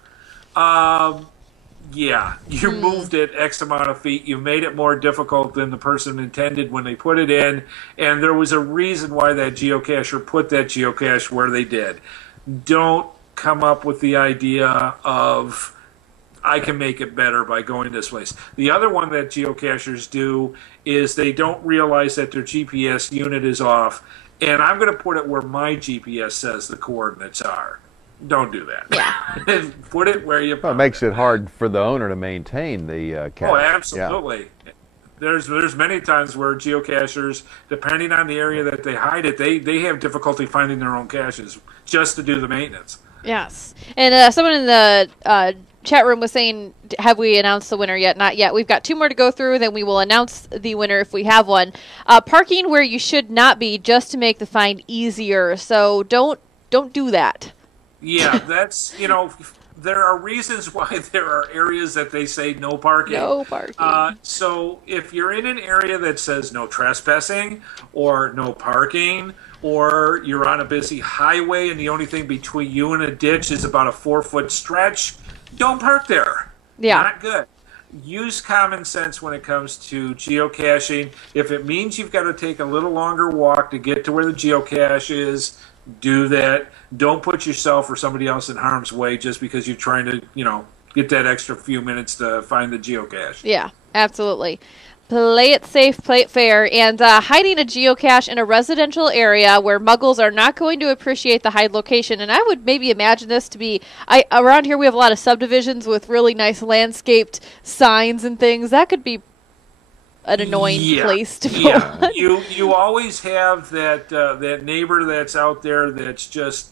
you moved it X amount of feet. You made it more difficult than the person intended when they put it in, and there was a reason why that geocacher put that geocache where they did. Don't come up with the idea of, I can make it better by going this place. The other one that geocachers do is they don't realize that their GPS unit is off, and I'm going to put it where my GPS says the coordinates are. Don't do that. Yeah. Put it where you. Well, it makes it hard for the owner to maintain the cache. Oh, absolutely. Yeah. There's many times where geocachers, depending on the area that they hide it, they have difficulty finding their own caches just to do the maintenance. Yes. And someone in the chat room was saying, have we announced the winner yet? Not yet. We've got 2 more to go through, then we will announce the winner if we have one. Parking where you should not be, just to make the find easier. So don't do that. Yeah, that's, there are reasons why there are areas that they say no parking. No parking. So if you're in an area that says no trespassing or no parking, or you're on a busy highway and the only thing between you and a ditch is about a 4-foot stretch, don't park there. Yeah. Not good. Use common sense when it comes to geocaching. If it means you've got to take a little longer walk to get to where the geocache is, do that. Don't put yourself or somebody else in harm's way just because you're trying to, get that extra few minutes to find the geocache. Yeah, absolutely. Play it safe, play it fair, and hiding a geocache in a residential area where muggles are not going to appreciate the hide location. And I would maybe imagine this to be, around here we have a lot of subdivisions with really nice landscaped signs and things. That could be an annoying place to put. Yeah, you always have that neighbor that's out there that's just,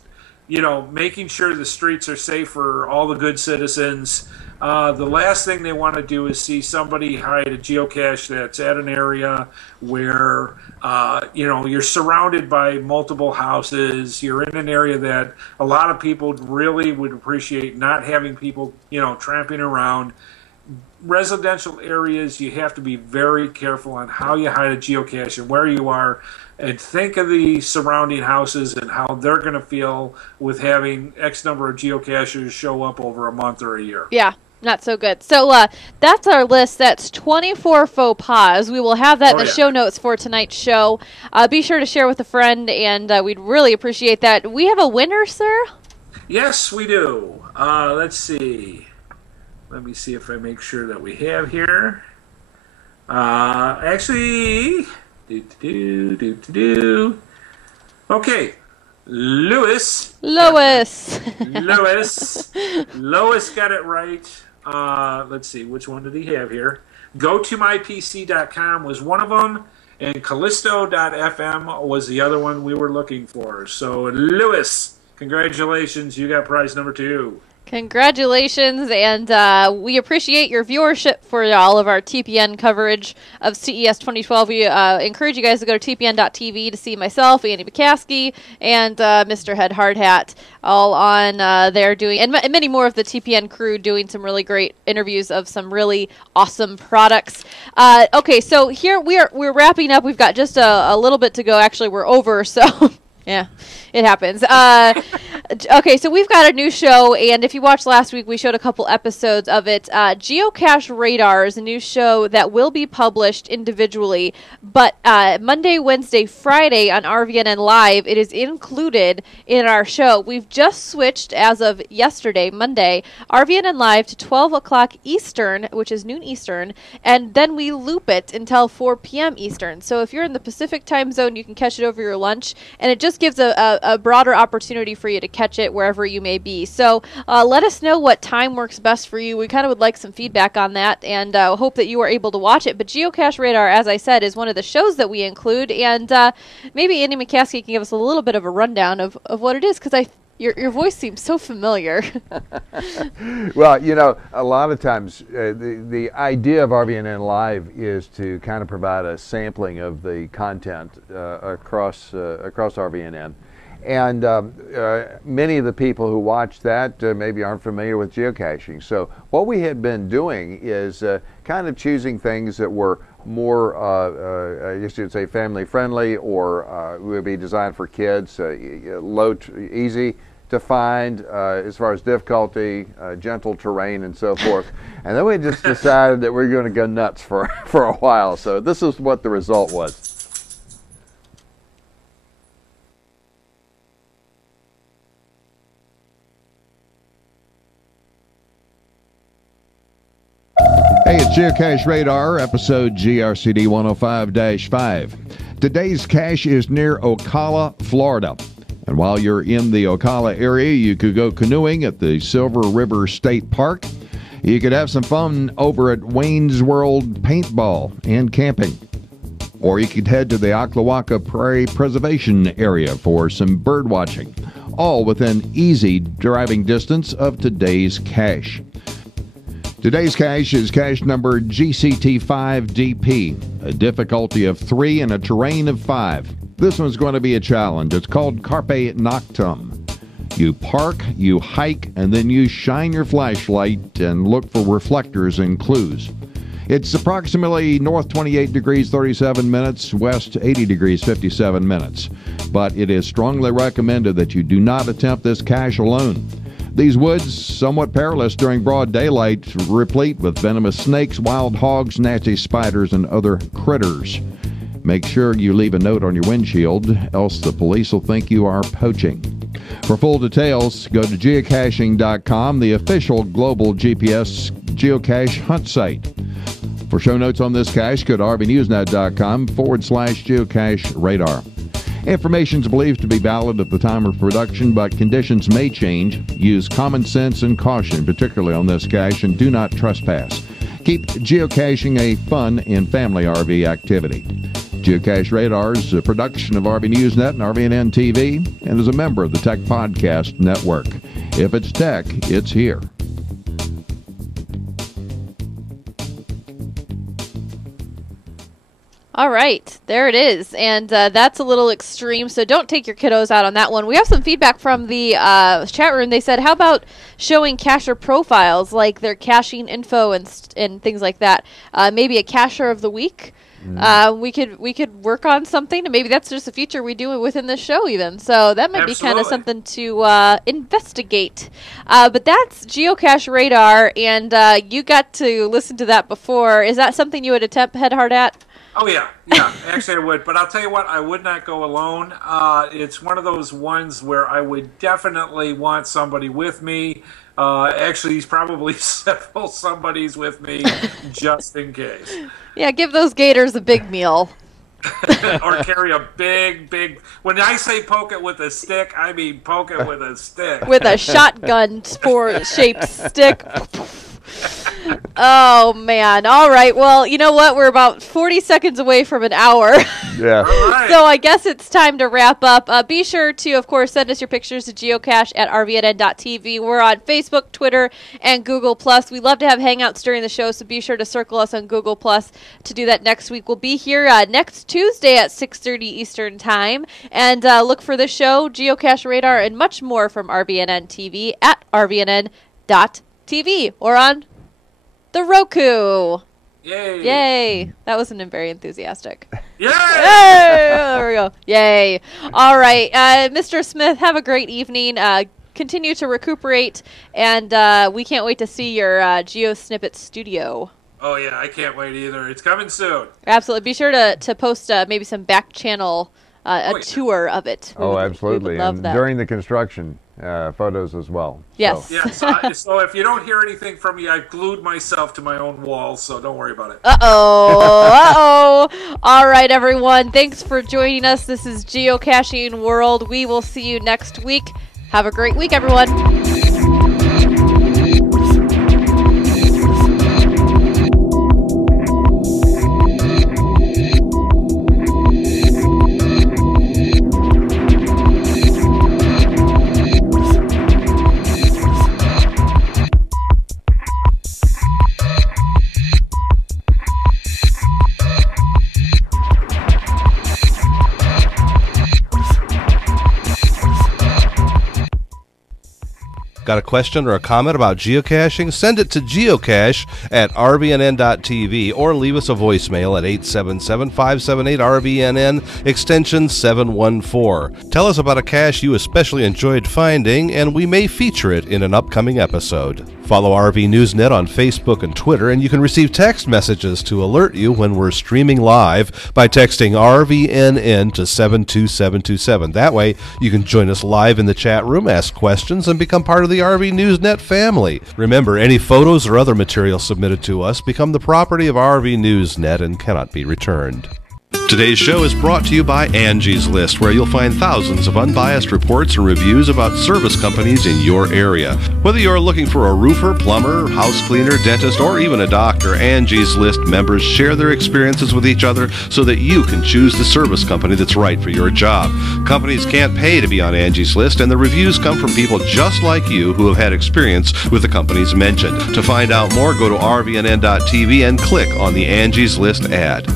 making sure the streets are safe for all the good citizens. The last thing they want to do is see somebody hide a geocache that's at an area where, you're surrounded by multiple houses. You're in an area that a lot of people really would appreciate not having people, tramping around. Residential areas, you have to be very careful on how you hide a geocache and where you are, and think of the surrounding houses and how they're going to feel with having X number of geocachers show up over a month or a year. Yeah. Not so good. So that's our list. That's 24 faux pas. We will have that in the show notes for tonight's show. Be sure to share with a friend, and we'd really appreciate that. We have a winner, sir? Yes, we do. Let's see. Let me see if I make sure that we have here. Actually, Okay, Lois Lois. got it right. Let's see, which one did he have here? GoToMyPC.com was one of them, and Callisto.fm was the other one we were looking for. So, Lewis, congratulations. You got prize number 2. Congratulations, and we appreciate your viewership for all of our TPN coverage of CES 2012. We encourage you guys to go to tpn.tv to see myself, Andy McCaskey, and Mr. Head Hardhat, all on there doing, and many more of the TPN crew doing some really great interviews of some really awesome products. Okay, so here we're wrapping up. We've got just a little bit to go. Actually, we're over, so... Yeah, it happens. Okay, so we've got a new show, and if you watched last week, we showed a couple episodes of it. Geocache Radar is a new show that will be published individually, but Monday, Wednesday, Friday on RVNN Live, it is included in our show. We've just switched, as of yesterday, Monday, RVNN Live to 12 o'clock Eastern, which is noon Eastern, and then we loop it until 4 p.m. Eastern. So if you're in the Pacific time zone, you can catch it over your lunch, and it just gives a broader opportunity for you to catch it wherever you may be. So let us know what time works best for you. We kind of would like some feedback on that, and hope that you are able to watch it. But Geocache Radar, as I said, is one of the shows that we include, and maybe Andy McCaskey can give us a little bit of a rundown of what it is, because your voice seems so familiar. Well, you know, a lot of times the idea of RVNN Live is to kind of provide a sampling of the content across RVNN. And many of the people who watch that maybe aren't familiar with geocaching. So what we had been doing is kind of choosing things that were more, I guess you'd say, family friendly, or would be designed for kids, easy to find as far as difficulty, gentle terrain, and so forth. And then we just decided that we're going to go nuts for a while. So this is what the result was. Hey, it's Geocache Radar, episode GRCD 105-5. Today's cache is near Ocala, Florida. And while you're in the Ocala area, you could go canoeing at the Silver River State Park. You could have some fun over at Wayne's World Paintball and camping. Or you could head to the Ocklawaha Prairie Preservation Area for some bird watching, all within easy driving distance of today's cache. Today's cache is cache number GCT5DP, a difficulty of 3 and a terrain of 5. This one's going to be a challenge. It's called Carpe Noctem. You park, you hike, and then you shine your flashlight and look for reflectors and clues. It's approximately north 28 degrees 37 minutes, west 80 degrees 57 minutes. But it is strongly recommended that you do not attempt this cache alone. These woods, somewhat perilous during broad daylight, replete with venomous snakes, wild hogs, nasty spiders, and other critters. Make sure you leave a note on your windshield, else the police will think you are poaching. For full details, go to geocaching.com, the official global GPS geocache hunt site. For show notes on this cache, go to rvnewsnet.com/geocache radar. Information is believed to be valid at the time of production, but conditions may change. Use common sense and caution, particularly on this cache, and do not trespass. Keep geocaching a fun and family RV activity. Geocache Radar is a production of RV Newsnet and RVNN TV, and is a member of the Tech Podcast Network. If it's tech, it's here. All right, there it is, and that's a little extreme, so don't take your kiddos out on that one. We have some feedback from the chat room. They said, how about showing cacher profiles, like their caching info and things like that? Maybe a cacher of the week? We could work on something, and maybe that's just a feature we do within this show even. So that might be kind of something to investigate. But that's Geocache Radar, and you got to listen to that before. Is that something you would attempt, Head Hard at? Oh, yeah. Actually, I would. But I'll tell you what, I would not go alone. It's one of those ones where I would definitely want somebody with me. Actually, he's probably several somebodies with me, just in case. Yeah, give those gators a big meal. Or carry a big. When I say poke it with a stick, I mean poke it with a stick. With a shotgun shaped stick. Oh, man. All right. Well, you know what? We're about 40 seconds away from an hour. Yeah. All right. So I guess it's time to wrap up. Be sure to, of course, send us your pictures to geocache@rvnn.tv. We're on Facebook, Twitter, and Google+. We love to have hangouts during the show, so be sure to circle us on Google+. To do that next week. We'll be here next Tuesday at 6:30 Eastern Time. And look for the show, Geocache Radar, and much more from RVNN TV at rvnn.tv or on the Roku. Yay. Yay. That wasn't very enthusiastic. Yay. Yay! There we go. Yay. All right. Mr. Smith, have a great evening. Continue to recuperate, and we can't wait to see your GeoSnippet studio. Oh, yeah, I can't wait either. It's coming soon. Absolutely. Be sure to post maybe some back channel tour of it. Absolutely. We would love and that. during the construction, photos as well. Yes. So. Yeah, so if you don't hear anything from me, I've glued myself to my own wall, so don't worry about it. Uh-oh. All right, everyone. Thanks for joining us. This is Geocaching World. We will see you next week. Have a great week, everyone. Got a question or a comment about geocaching? Send it to geocache@rvnn.tv or leave us a voicemail at 877-578-RVNN, extension 714. Tell us about a cache you especially enjoyed finding, and we may feature it in an upcoming episode. Follow RV Newsnet on Facebook and Twitter, and you can receive text messages to alert you when we're streaming live by texting RVNN to 72727. That way, you can join us live in the chat room, ask questions, and become part of the RV Newsnet family. Remember, any photos or other material submitted to us become the property of RV Newsnet and cannot be returned. Today's show is brought to you by Angie's List, where you'll find thousands of unbiased reports and reviews about service companies in your area. Whether you're looking for a roofer, plumber, house cleaner, dentist, or even a doctor, Angie's List members share their experiences with each other so that you can choose the service company that's right for your job. Companies can't pay to be on Angie's List, and the reviews come from people just like you who have had experience with the companies mentioned. To find out more, go to rvnn.tv and click on the Angie's List ad.